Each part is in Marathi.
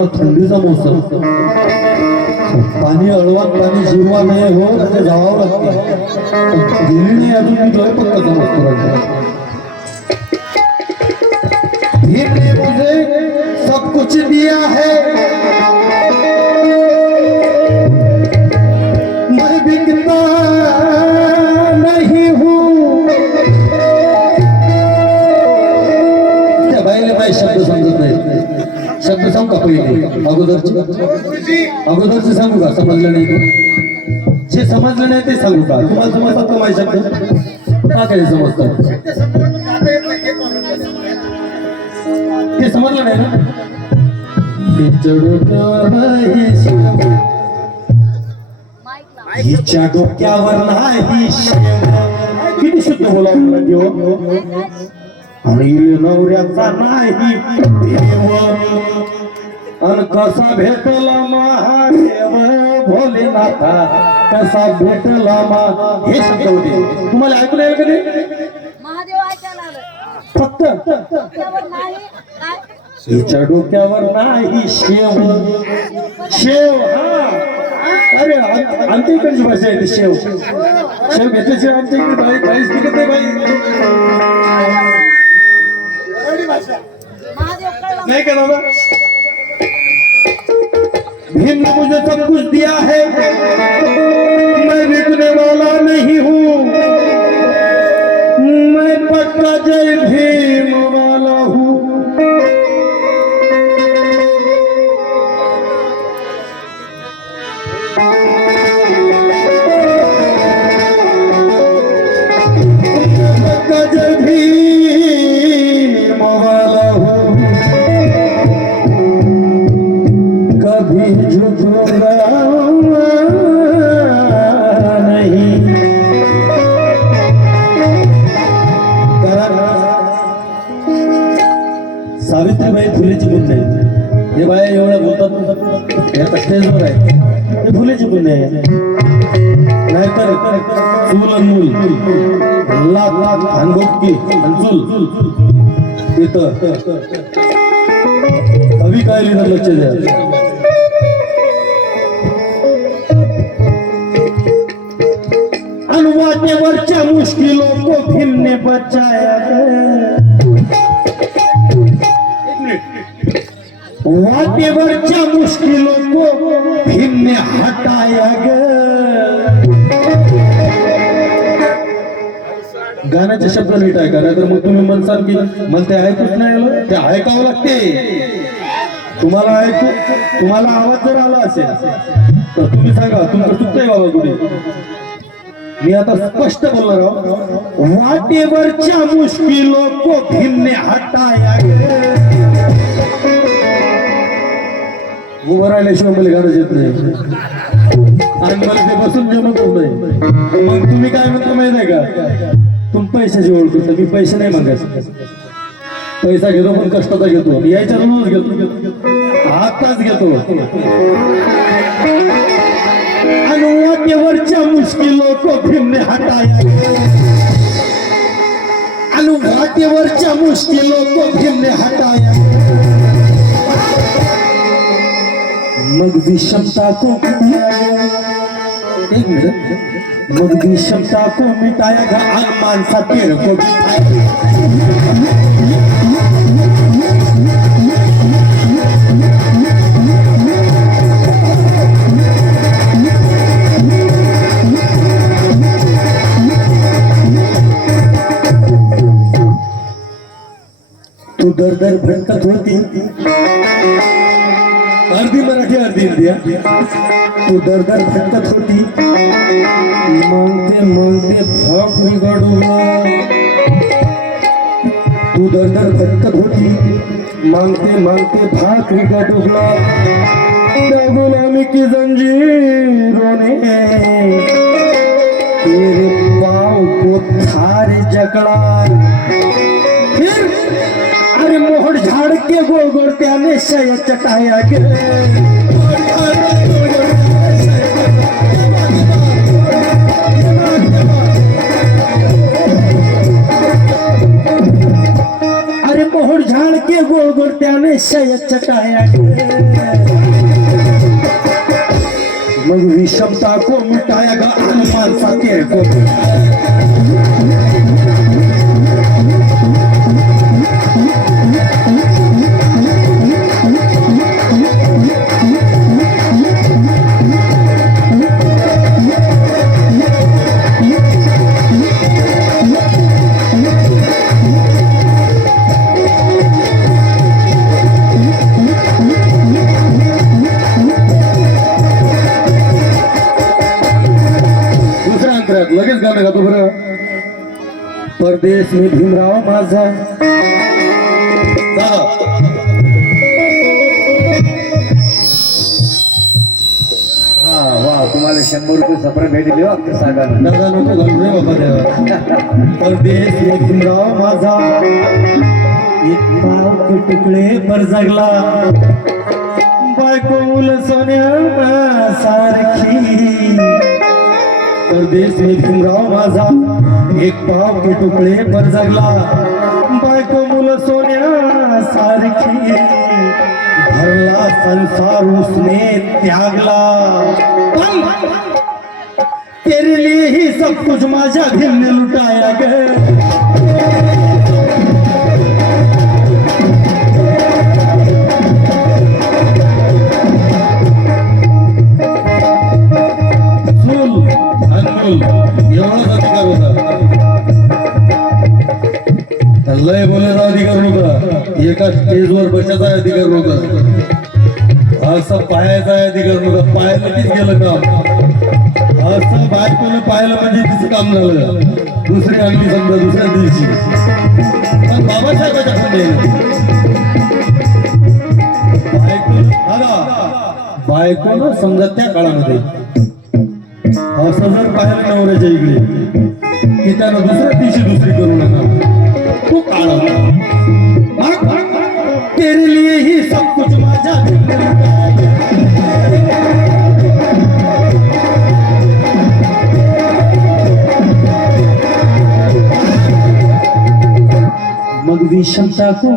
थंडीचा मौसम, पाणी अळवात पाणी जिरवा नाही हो ते जावं लागतं. गेली नाही अजून मी डोळे पक्का समजतो. मुझे सब कुछ दिया है, मैं बिकता नहीं हूँ. त्या बाईला बाई शब्द समजत नाही. शब्द सांगू का पहिले अगोदरचे सांगू का? समजलं नाही ते जे समजलं नाही ते सांगू का? तुम्हाला समजतात का माझे शब्द? का काही समजतात ते समजलं नाही ना. हिच्या डोक्यावर नाही शेव. किती शुद्ध बोलावं आणि नवऱ्याचा नाही देव. अन कसा भेटला महादेव भोलेनाथा, कसा भेटला हे शब्द होते. तुम्हाला ऐकलं आहे कधी? महादेव ऐकायला आलं फक्त नाही काय हिच्या डोक्यावर नाही शेव. शेव हा अरे आमच्या इकडची भाषा आहे ती. शेव शेव घेतल्याशिवाय आमच्या इकडे बाई बाईच निघत नाही. महादेव कळला नहीं क्या बाबा? भीम ने मुझे सब कुछ दिया है, मैं बिकने वाला नहीं हूँ. मैं पक्का जय भीम वाला हूँ. पक्का जय भीम वाला हूँ. कभी झुकूंगा नहीं. सावित्रीबाई फुलेची पुण्य आहे. हे बाया एवढ्या बोलतात हे आता स्टेजवर आहे. हे फुलेची पुण्य आहे. नाहीतर चूल मूल लाख लाख भांगोटकी चूल इथं कवी काय लिहिलं लक्ष द्या. वाटेवरच्या मुश्किलों को भीम ने बचाया. वाटेवरच्या मुश्किलों को भीम ने हटाया गाण्याचे शब्द नीट ऐका, नाही तर मग तुम्ही म्हणसाल की मला ते ऐकूच नाही आलं. ते ऐकावं लागते. तुम्हाला आवाज जर आला असेल तर तुम्ही सांगा तुमचं चुकतंय बाबा कुठे. मी आता स्पष्ट बोलणार आहोत. वाटेवरच्या मुश्किलों को भीम ने हटाया. उभं राहिल्याशिवाय मला गाणं येत नाही आणि मला ते बसून जमत नाही. मग तुम्ही काय म्हणता माहिती आहे का? तुम्ही पैशाची ओळख करता. मी पैसे नाही मागायचं. पैसा घेतो पण कष्टाचा घेतो. यायच्या रोज घेतो, आताच घेतो. वाटेवरच्या मुश्किलों को भीम ने हटाया. वाटेवरच्या मुश्किलों को भीम ने हटाया. मगदी क्षमता को एक मिनट मगदी क्षमता को मिटाया गया. मानसा पेड़ को तू दर दर भटकत होती. अर्धी मराठी अर्धी इंडिया. तू दर दर भटकत होती. मांगते मांगते भाग बिघडूला. तू दर दर भटकत होती. मांगते मांगते भाग बिघडूला. त्या गुलामी की जंजीरों ने तेरे पाँव को थारे जकड़ा. फिर अरे मोहर झाड़ के गोबर त्याने शय चटाया गे. अरे मोहर झाड़ लाडके गोड गोड त्याने शयच्या टाया मग विषमता को मिटाया ग माणसा के को लगेच गाणं गातो बरं. परदेश में भीमराव माझा वा तुम्हाला 100 रुपये सप्रे भेट दिली हो सांगा दादा नको घालू रे बाबा देवा. परदेश में भीमराव माझा एक पाव के टुकड़े पर जगला बायको मुलं सोन्या सारखी. परदेश में भीमराव माझा एक पाव के टुकड़े पर जगला बायको मुलं सोन्या सारखी. भरला संसार उसने त्यागला तेरे लिए ही सब कुछ माझ्या भीमने लुटाया ग. एवढाच अधिकार होता. लय बोलायचा अधिकार नव्हता. एका स्टेजवर बसायचा अधिकार नव्हता. असं पायाचा अधिकार नव्हता. पायासाठीच गेलं काम. असं बायकोने पाहिलं म्हणजे तिचं काम झालं. दुसरी आणली समजा दुसऱ्या दिवशी. पण बाबासाहेबाच्या बायकोनं समजा त्या काळामध्ये असं जर पाहिलं नवऱ्याच्या इकडे की त्यानं दुसऱ्या दिवशी दुसरी करू नका. तो काळ होता. तेरे लिए ही सब कुछ माझ्या मग विषमता को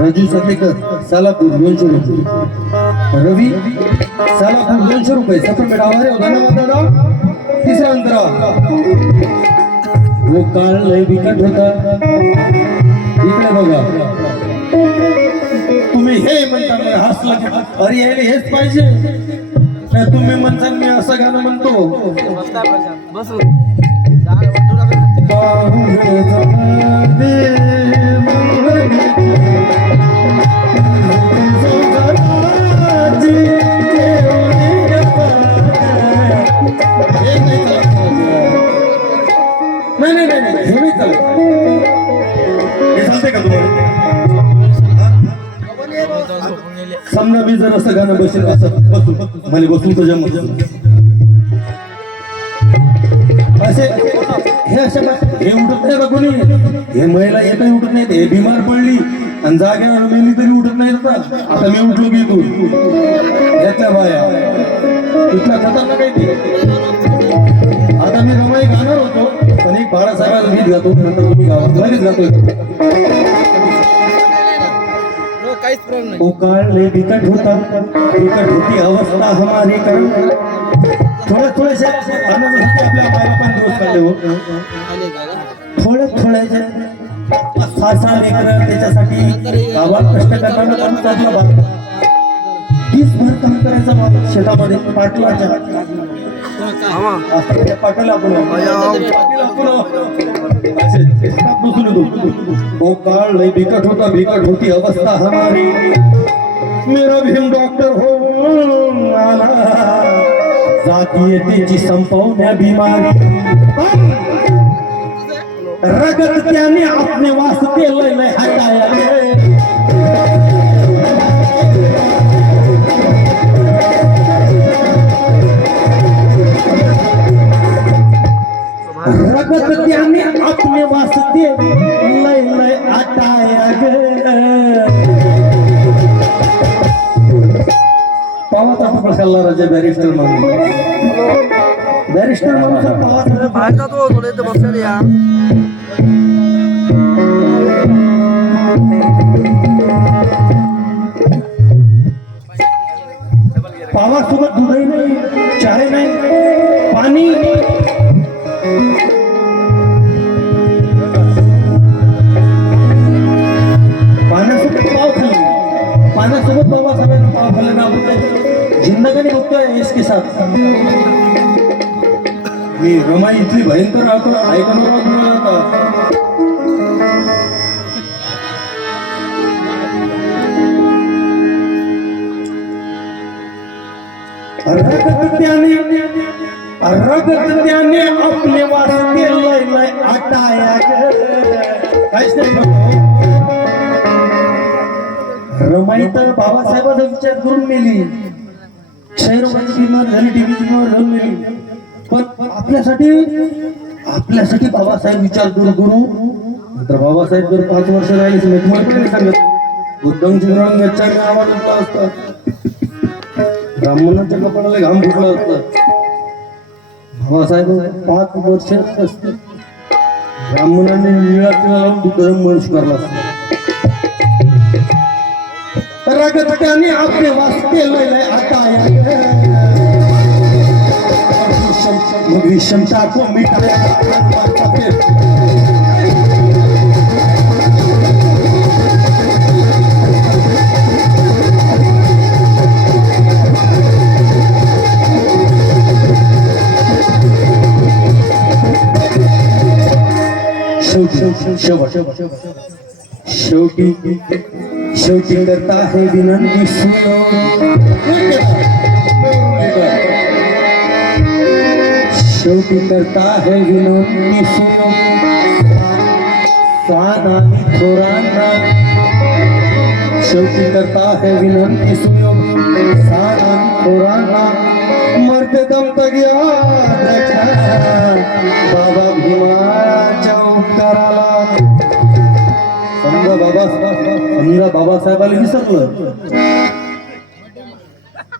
राजू सतेकर सालापूर 200 रुपये. रवी सालापूर 200 रुपये. सप्रेमेट आभारी हो. धन्यवाद दादा. तिसरा अंतरा वो काळ लय बिकट होता. इकडे बघा तुम्ही हे म्हणता हसला की अरे यायला हेच पाहिजे. तुम्ही म्हणता मी असं गाणं म्हणतो. नाही हे नाही चालत. हे चालतंय का तुम्हाला? समजा मी जर असं गाणं बसेल असं बसून मला बसून तुझ्या असे हे अशा हे उठत नाही का कोणी. हे महिला एकही उठत नाहीत. हे बिमार पडली आणि जाग्यावर मेली तरी उठत नाही. आता मी उठलो की तू यातल्या बाया इथला खतरनाक आहे ते. आता मी रमाई गाणार होतो पण एक बाळासाहेबांना गीत गातो. नंतर तुम्ही गावात लगेच गातो. वो काळ लय बिकट होता. बिकट होती अवस्था हमारी कर. थोड्याशा आपल्या बायला पण दिवस काढले हो. थोड्याशा 6 लेकरं त्याच्यासाठी गावात कष्ट करताना पण चालला बाबा. 20 भर काम करायचा बाबा शेतामध्ये पाटलाच्या. असं ते पाटील आपण असे बसून येतो ओ काळ लय बिकट होती अवस्था हमारी मेरा भीम डॉक्टर हो आला जातीयतेची संपवण्या बिमारी रगत त्याने आपले वास्ते लय लय हटाया रगत त्याने अपने वास्ते लय लय हटाया पावाचा तुकडा खाल्ला राजा बॅरिस्टर म्हणून बाहेरचा तो थोडे इथे बसलेले या पावासोबत दूधही नाही चहा नाही पाणी पाण्यासोबत पाव खाल्ले पाण्यासोबत बाबासाहेबांना पाव खाल्ले ना आपण जिंदगानी बघतोय इसके साथ मी रमाई इथली भयंकर ऐकणार आता रगत त्याने अपने वास्ते लय लय हटाया काहीच नाही रमाई तर बाबासाहेबांचा विचार करून मेली क्षयरोगाची बिमार झाली टीव्हीची बिमार झाली मेली पण आपल्यासाठी बाबासाहेब विचार करू नंतर बाबासाहेब जर 5 वर्ष राहिले मी तुम्हाला पण सांगत बुद्धांची रंगाच्या आवाज उठला असता ब्राह्मणाच्या कपाळाला घाम फुटला असता बाबासाहेब 5 वर्ष असते ब्राह्मणाने निळा टिळा लावून धर्म मनुष्य करला असता रगत त्याने आपले वास्ते लय लय हटाया विषमता को मिटाया शेवटी करता है विनंती सुनो शेवटी करता है विनंती सुनो सानानी थोरांना शेवटी करता है विनंती सुनो सानानी थोरांना मरते दम तक याद रखना बाबा भीमाच्या उपकाराला समजा बाबासाहेबाला विसरलं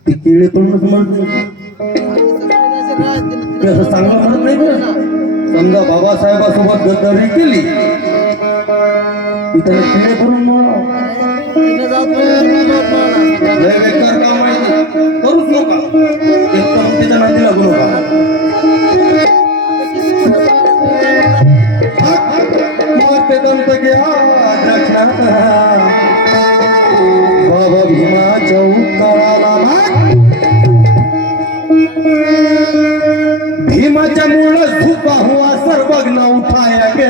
ती केळे पण म्हणत असं चांगलं म्हणत नाही ना समजा बाबासाहेबासोबत गद्दारी केली ती त्याला किडे करून लय बेकार काम आहे करूच नका एकदम त्याच्या नांदी लागू नका बाबा भीमाच्या उपकाराला भीमाच्या मूळ झुका हुआ सर्वज्ञ उठाया गे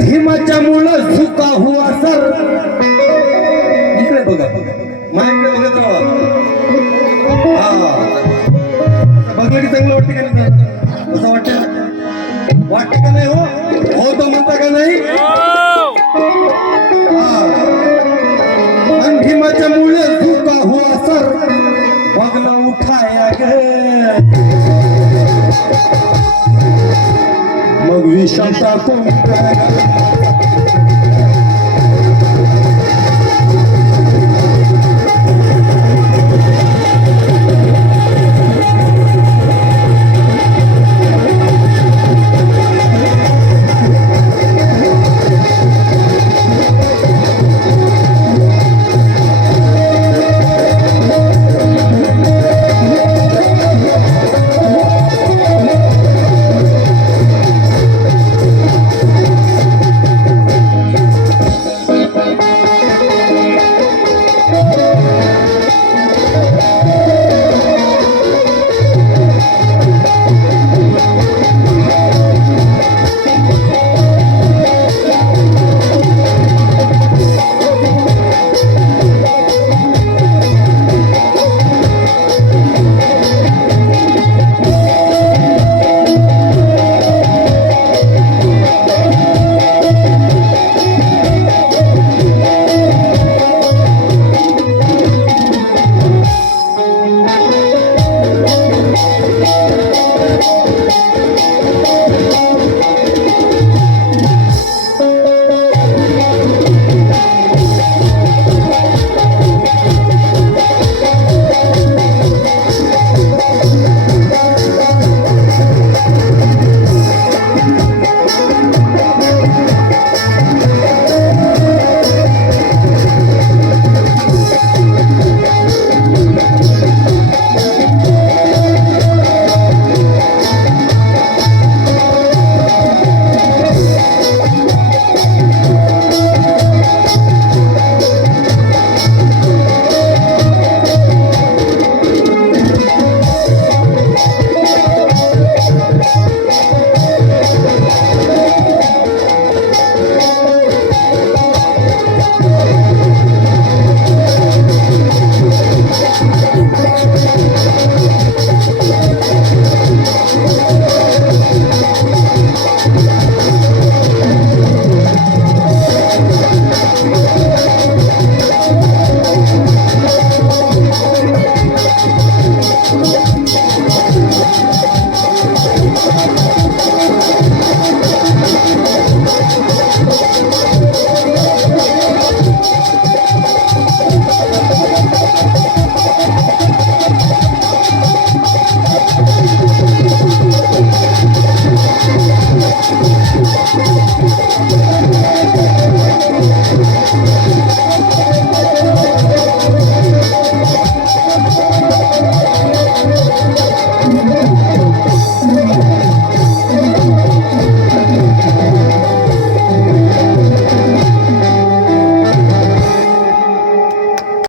भीमाच्या मूळ झुका हुआ सर इकडे बघा माझ्याकडे बघत राहा बघलं की चांगलं वाटते का नाही असं वाटते का नाही हो तो म्हणता का नाही भीमाच्या मुळे झुका हुआ सर बघना उठाया गे मग विषमता को